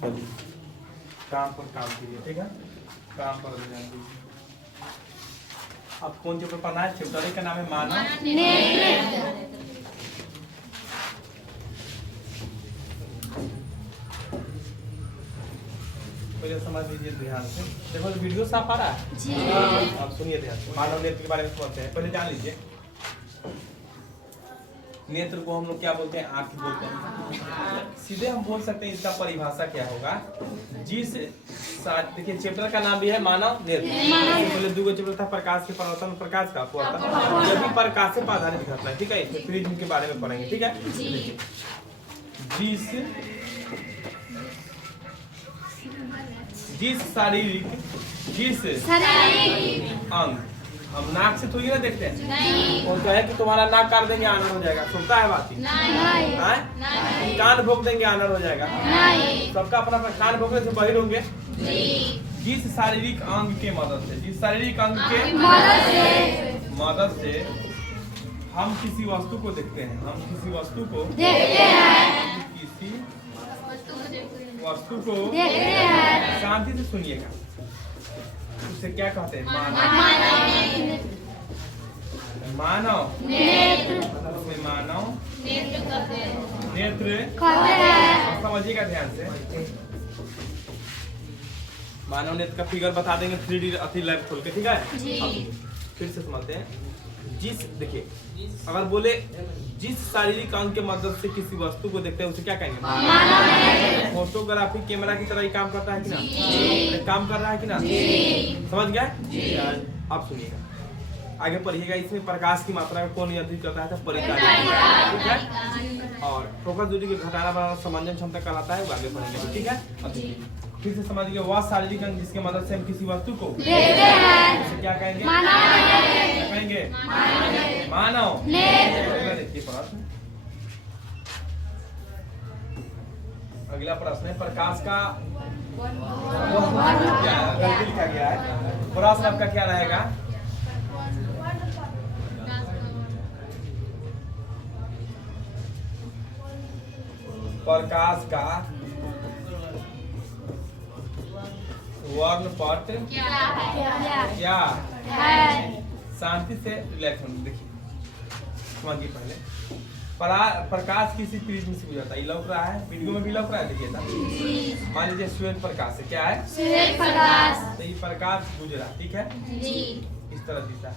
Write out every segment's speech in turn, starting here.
चलिए काम पर काम कीजिए, ठीक है, काम पर ध्यान दीजिए। अब कौन चैप्टर पढ़ना है? चैप्टर का नाम है मानव नेत्र। पहले समझ लीजिए ध्यान से। देखो वीडियो साफ आ रहा है जी। अब सुनिए ध्यान से, मानव नेत्र के बारे में समझते हैं। पहले जान लीजिए नेत्र को हम लोग क्या बोलते हैं? आँख बोलते हैं। सीधे हम बोल सकते हैं इसका परिभाषा क्या होगा। जिस देखिए चैप्टर का नाम भी है मानव नेत्र। पहले दो चैप्टर था, प्रकाश के परावर्तन, प्रकाश का अपवर्तन। यह भी प्रकाश से आधारित घटना है, ठीक है। इसमें प्रिज्म के बारे में पढ़ेंगे, ठीक है। जिस शारीरिक अंग, हम नाक से तो ये ना देखते हैं, कौन कहे कि तुम्हारा नाक काट देंगे आनर हो जाएगा? सुनता है बात ही? कान भोग देंगे आनर हो जाएगा? सबका अपना अपना कान भोगने से बहिर होंगे। जिस शारीरिक अंग के मदद से, जिस शारीरिक अंग के मदद से हम किसी वस्तु को देखते हैं, हम किसी वस्तु को देखते हैं, किसी वस्तु को शांति से सुनिएगा, उसे क्या कहते हैं? मानव नेत्र समझिएगा ध्यान से। मानव नेत्र का फिगर बता देंगे 3D अति लैब खोल के, ठीक है। फिर से समझते हैं। देखिए अगर बोले जिस शारीरिक अंग के मदद से किसी वस्तु को देखते हैं उसे क्या कहेंगे? फोटोग्राफी कैमरा की तरह ही काम करता है कि ना? काम कर रहा है कि ना? समझ गया? अब सुनिएगा, आगे पढ़िएगा। इसमें प्रकाश की मात्रा को कौन नियंत्रित करता है? तो परिकारिता, ठीक है। और फोकस दूरी के घटाना बढ़ाना समंजन क्षमता कहलाता है, वो आगे पढ़ेंगे, ठीक है। अब फिर से समझिए, वह शारीरिक अंग जिसके मदद से हम किसी वस्तु को देखते हैं उसे क्या कहेंगे? मानव देखिए प्रश्न, अगला प्रश्न है प्रकाश का गलती लिखा गया है। प्रश्न आपका क्या रहेगा? प्रकाश का वर्णपट क्या है? शांति से रिलैक्स होने देखिए, समझिए। पहले प्रकाश किसी प्रिज्म से गुजरता है, लौक रहा है, वीडियो में भी लौक रहा है, देखिए ना। मान लीजिए श्वेत प्रकाश है, क्या है? श्वेत प्रकाश। तो ये प्रकाश गुजरा, ठीक है जी, इस तरह दिखता है।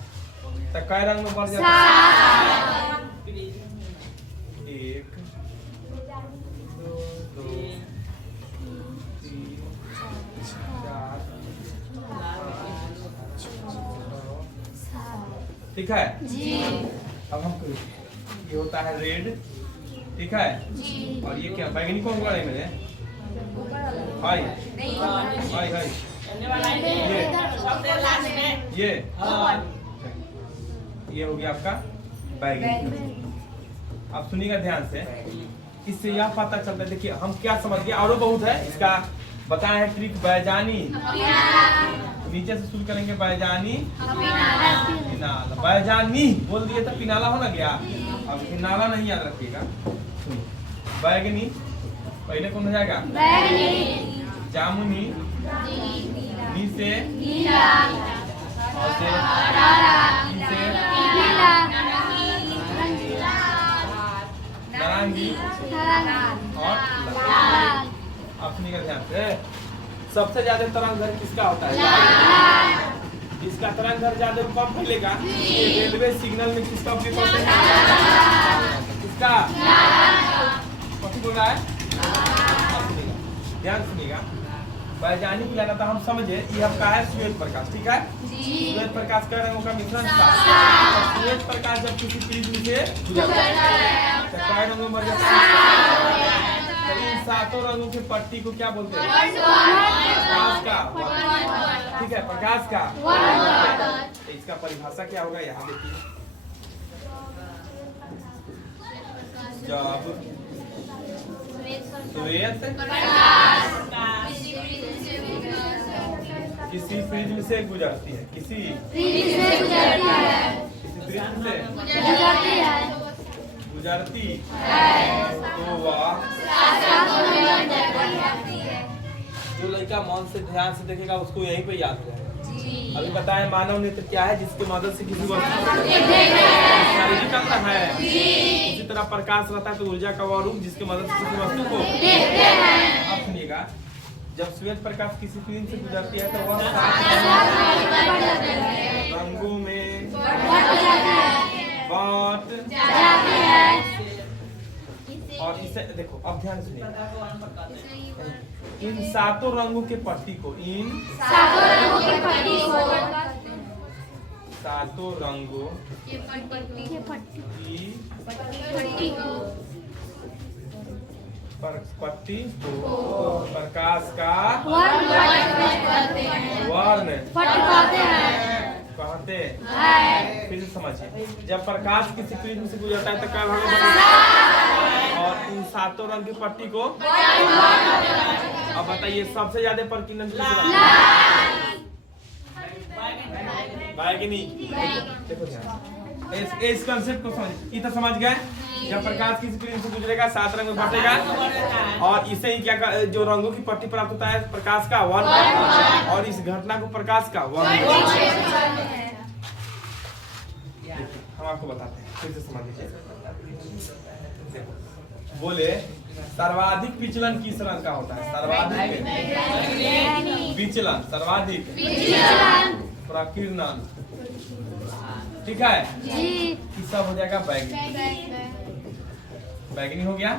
तो कै रंग में बढ़ जाता है? 1 2 3 4 ठीक है जी। अब हम ये होता है रेड, ठीक है जी। और ये क्या बैगनी कौन सा है? मेरे हाय हाय हाय ये हो गया आपका बैगनी। अब सुनिएगा ध्यान से, इससे यह पता चलता है, देखिए हम क्या समझ गए, और बहुत है इसका बताया है ट्रिक। बैजानी नीचे से शुरू करेंगे, बैजानी पिनाला, बैजानी बोल दिए तो पिनाला हो ना गया। अब पिनाला नहीं याद रखिएगा, बैगनी पहले कौन हो जाएगा? जामुनी, नी से नारंगी और लाल। अब सुनिएगा ध्यान से, सबसे ज्यादा तरंग दैर्घ्य किसका होता है? इसका तरंग दैर्घ्य ज्यादा कब फैलेगा? रेलवे सिग्नल में किसका उपयोग करते हैं? किसका? कौन बोल रहा है? ध्यान सुनिएगा, बैजानी पिलाना था, हम समझे ये आपका है श्वेत प्रकाश, ठीक है। श्वेत प्रकाश का रंगों का मिश्रण था। श्वेत प्रकाश जब किसी प्रिज्म से गुजरता है तो कई रंगों में मर जाता है। तो इन 7 रंगों के पट्टी को क्या बोलते हैं? प्रकाश का, ठीक है, प्रकाश का। तो इसका परिभाषा क्या होगा? यहाँ देखिए, जब श्वेत किसी प्रिज्म से गुजरती है, किसी प्रिज्म से गुजरती है तो वह लड़का मन से ध्यान से देखेगा उसको यहीं पे याद रहेगा। अभी बताएं मानव नेत्र क्या है, जिसके मदद से किसी वस्तु शारीरिक अंग है। उसी तरह प्रकाश रहता है तो ऊर्जा का वह रूप जिसके मदद से किसी वस्तु को देखते हैं। अब सुनिएगा, जब श्वेत प्रकाश किसी फिल्म से गुजरती है तो वह रंगों में बांट और इसे देखो, अब ध्यान सुनिए, इन सातों रंगों के पट्टी को सातों रंगों की पट्टी को प्रकाश का वर्ण कहते हैं। फिर से समझिए, जब प्रकाश किसी प्रिज्म से गुजरता है तो क्या भाग बनता है और इन सातों रंग की पट्टी को। अब बताइए सबसे ज्यादा प्रकीर्णन देखो इस कंसेप्ट को समझ, इतना समझ गए। जब प्रकाश किसी प्रिज्म से गुजरेगा 7 रंग में बांटेगा और इसे ही क्या जो रंगों की पट्टी प्राप्त होता है प्रकाश का वर्ण, और इस घटना को प्रकाश का वर्ण। हम आपको बताते हैं, फिर से समझ लीजिए। बोले सर्वाधिक विचलन किस रंग का होता है? सर्वाधिक विचलन, सर्वाधिक प्रकीर्णन, ठीक है। सब हो जाएगा बैगनी, बैगनी हो गया।